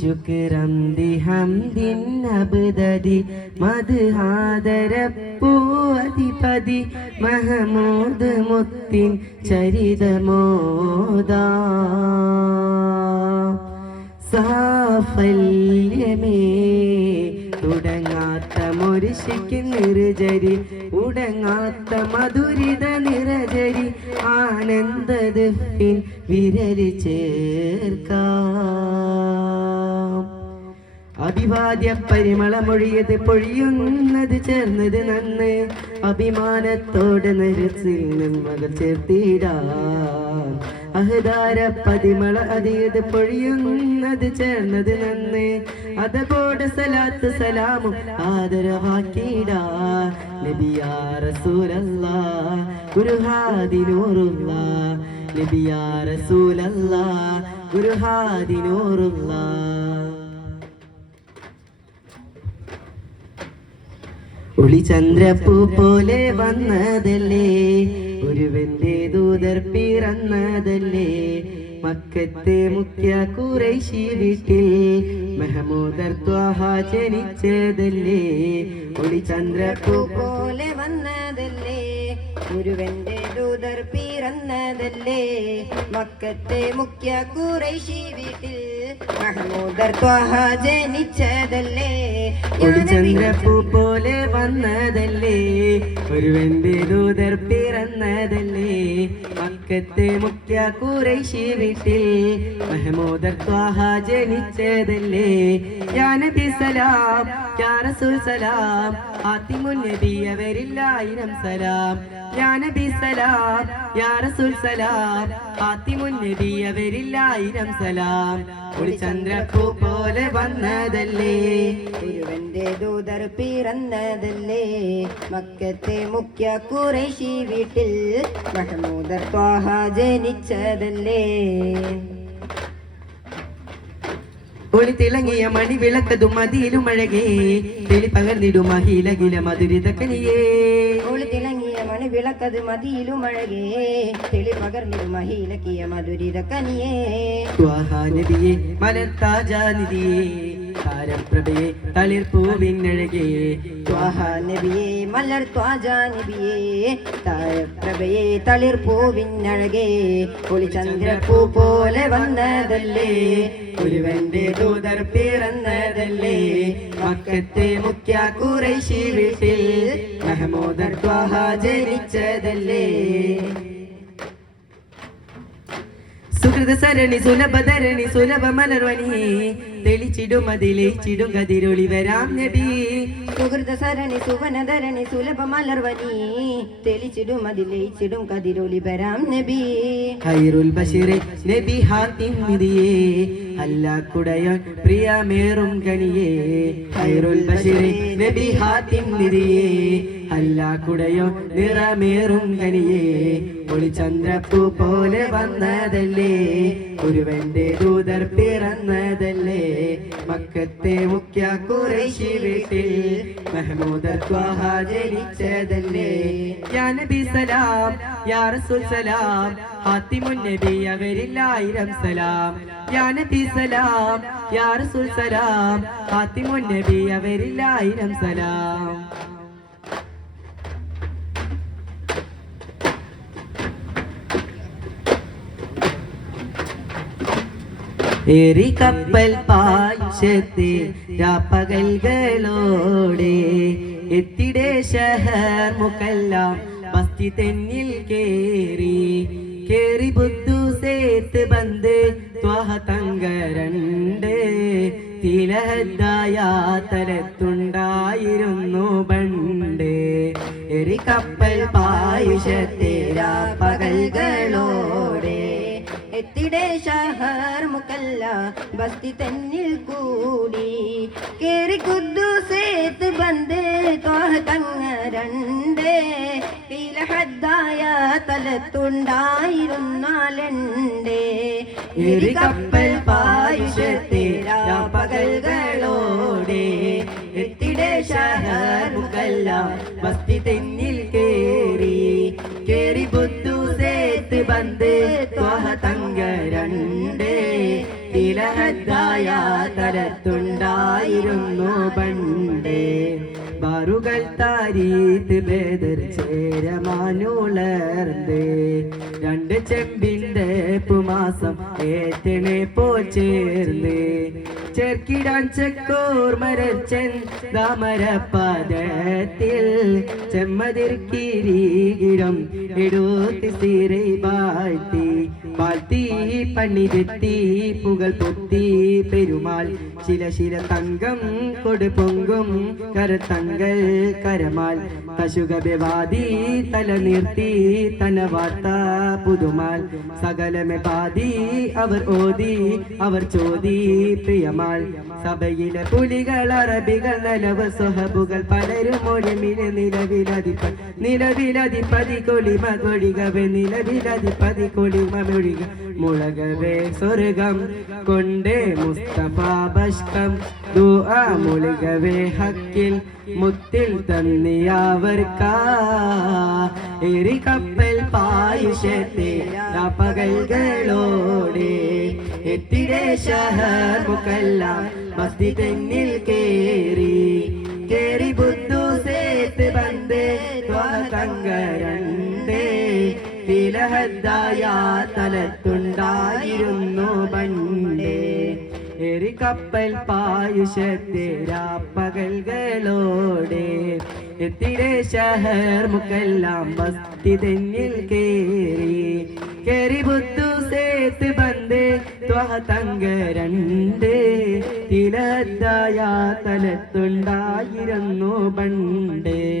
ശുക്രം ദിഹംദിൻ അബ്ദദി മദ്ഹാദരപ്പൂ അധിപതി മഹമൂദ് മുത്തിൻ ചരിതമോദ. സാഫല്യമേ തുടങ്ങാത്ത മുരിശിക്ക് നിറജരി ഉടങ്ങാത്ത മധുരിത നിറജരി ആനന്ദ വിരലി ചേർക്കാം. അഭിവാദ്യ പരിമളമൊഴിയത് പൊഴിയുന്നത് ചേർന്നത് നന്ന്. അഭിമാനത്തോടെ നിരസിൽ നിന്മകൾ ചേർത്തിടാം. അഹദാര പതിമള അതിയത് പൊഴിയുന്നത് ചേർന്നത് നന്ന്. അതപോടെ സലാത്ത് സലാമും ആദരവാക്കിടാ നബിയാ റസൂലല്ലാ ഗുരുഹാദി നൂറുല്ലാ നബിയാ റസൂലല്ലാ ഗുരുഹാദി ഒളിചന്ദ്രപ്പൂ പോലെ വന്നതല്ലേ ഒരുവന്റെ ദൂതർ പിറന്നതല്ലേ. മക്കത്തെ മുഖ്യ കുറേശി വീട്ടിൽ മെഹമൂദർ ത്വാഹ ജനിച്ചതല്ലേ ഒളിചന്ദ്രപ്പൂ പോലെ വന്നതല്ലേ. ഗുരുവന്റെ ദൂതർ പിറന്നതല്ലേ? മക്കത്തെ മുഖ്യ കുറേശി വീട്ടിൽ മഹമൂദർ ത്വാഹ ജനിച്ചതല്ലേ? ഒളിചന്ദ്രപ്പൂ പോലെ വന്നതല്ലേ? ഗുരുവന്റെ ദൂതർ പിറന്നതല്ലേ? മക്കത്തെ മുഖ്യ കുറേശി വീട്ടിൽ മഹമൂദർ ത്വാഹ ജനിച്ചതല്ലേ? യാ നബി സലാം യാ റസൂൽ സലാം ആത്തിമുൻ നബി അവരില്ലായിരം സലാം. നബി സലാം യാ റസൂൽ സലാം ആത്തിമുൻ നബി അവരില്ലായിരം സലാം. ഒളിചന്ദ്രപ്പൂ പോലെ വന്നതല്ലേ ഗുരുവന്റെ ദൂതർ പിറന്നതല്ലേ. മക്കത്തെ മുഖ്യ കുറേശി വീട്ടിൽ മഹമൂദർ ത്വാഹ ജനിച്ചതല്ലേ. ഒളി തിളങ്ങിയ മണി വിളക്കതും മതിയിലും അഴകേ തെളി പകർന്നിടും മഹിലകില മധുരിതക്കനിയേ ഒളി തിളങ്ങിയ മണി വിളക്കത് മതിയിലും അഴകേ. തെളി പകർന്നിടും മഹിലക്കിയ മധുരിത കനിയേ. മലർത്താജാനിധിയേ താരപ്രഭയെ തളിർപ്പൂവിനഴകേ. ത്വാഹ നബിയേ മലർ ത്വാജാ നബിയേ താരപ്രഭയെ തളിർ പൂവിനഴകേ ഒളി ചന്ദ്രപ്പൂ പോലെ വന്നതല്ലേ ഒരുവന്റെ ദൂതർ പിറന്നതല്ലേ. മക്കത്തെ മുഖ്യ കുറേശി വീട്ടിൽ മഹമൂദർ ത്വാഹ ജനിച്ചതല്ലേ. സുഹൃത സരണി സുലഭധരണി സുലഭ മലർവണി തെളിച്ചിടും അതിലേച്ചിടും കതിരൊളി വരാം നബി സുഹൃത സരണി സുവനധരണി സുലഭ മലർവനി തെളിച്ചിടും കതിരൊലി വരാം നബി ഹൈറുൽ ബഷീറെ നബി ഹാത്തിം നിധിയേ അല്ല കുടയോൻ പ്രിയമേറും കണിയേ ഹൈറുൽ ബഷീറെ നബി ഹാത്തിം നിധിയേ അല്ല കുടയോ നിറമേറും കനിയേ. ഒളിചന്ദ്രപ്പൂ പോലെ വന്നതല്ലേ. ഒരുവന്റെ ദൂതർ പിറന്നതല്ലേ. മക്കത്തെ മുഖ്യ കുറേശി വീട്ടിൽ മെഹമൂദർ ജനിച്ചതല്ലേ? യാ നബി സലാം യാ റസൂൽ സലാം ഹാത്തിമുൻ നബി അവരില്ലായിരം സലാം. യാ നബി സലാം യാ റസൂൽ സലാം ഹാത്തിമുൻ നബി അവരില്ലായിരം സലാം. ഏറി കപ്പൽ പായ്ച്ചത്തെ രാപ്പകൽകളോടെ എത്തിടെ ഷഹർ മുക്കെല്ലാം മസ്തി തെന്നിൽ കേറി. കേറി ബുദ്ധു സേത്ത് ബന്ദ് ത്വഹ തങ്കരണ്ട്. തിലഹദ്ദായ തലത്തുണ്ടായിരുന്നു എറി കപ്പൽ പായുഷത്തെ എത്തിടെ ഷഹർ മുക്കല്ല ബസ്തി തന്നിൽ കൂടി. കേറി കുദ്ദൂസേത്ത് ബന്ദ് കോഹ തങ്ങ രണ്ട്. ഹദ്ദായ തലത്തുണ്ടായിരുന്നാലുണ്ട്. എരി കപ്പൽ പായുഷത്തിരാപകളോടെ എത്തിടെ ഷഹർ മുക്കല്ല ബസ്തി തെന്നിൽ തിലഹദ്ദായ തലത്തുണ്ടായിരുന്നു പണ്ടേ ബാറുകൾ താരീത്ത് ബേദർ ചേരമാനുളർന്ന് രണ്ട് ചെമ്പിന്റെ പുമാസം ഏറ്റനെ പോ ചേർന്ന് ചേർക്കിടാൻ ചെക്കോർ മരച്ചൻ താമരപ്പദത്തിൽ ചെമ്മതിർ കിരീകിടം എടുത്തി സിറൈ വാഴ്ത്തി വാഴ്ത്തി പണിതെത്തി പുകൾ പൊത്തി പെരുമാൾ ശില ശില തങ്കം കൊടുപൊങ്കും കരത്തങ്കൽ കരമാൽ. കശുക ബെവാദി തല നിർത്തി തന വാർത്ത പുതുമാൽ. സകലമെ പാതി അവർ ഓതി അവർ ചോദി പ്രിയമാൾ സഭയിലെ പുലികൾ അറബികൾ നിലവ് സ്വഹബുകൾ പലരും ഒഴിമിലെ നിലവിലധിപ നിലവിലധിപതി കൊളിമ കൊഴികവെ നിലവിലധിപതി കൊളിമ ഒഴിക മുളകവേ സ്വർഗം കൊണ്ടേ മുസ്തഫ ബഷ്കം ദുആ മുളുകവേ ഹക്കിൽ മുത്തിൽ തന്നിയാവർക്കാ. എരി കപ്പൽ പായുഷത്തെ പകൽകളോടെ. എത്തിടെ ശഹർ മുക്കെല്ലാം മസ്തി തെങ്ങിൽ കേറി. തിലഹദ്ദായ തലത്തുണ്ടായിരുന്നു പണ്ടേ. എരി കപ്പൽ പായുഷത്തെ രാപ്പകൽകളോടെ. എത്തിരെ ഷഹർ മുക്കെല്ലാം ബസ്തി തെന്നിൽ കേറി. കേറി ബുദ്ധു സേത്ത് ബന്ദേ ത്വഹ തങ്ക രണ്ട്. തിലത്തായ തലത്തുണ്ടായിരുന്നു പണ്ടേ.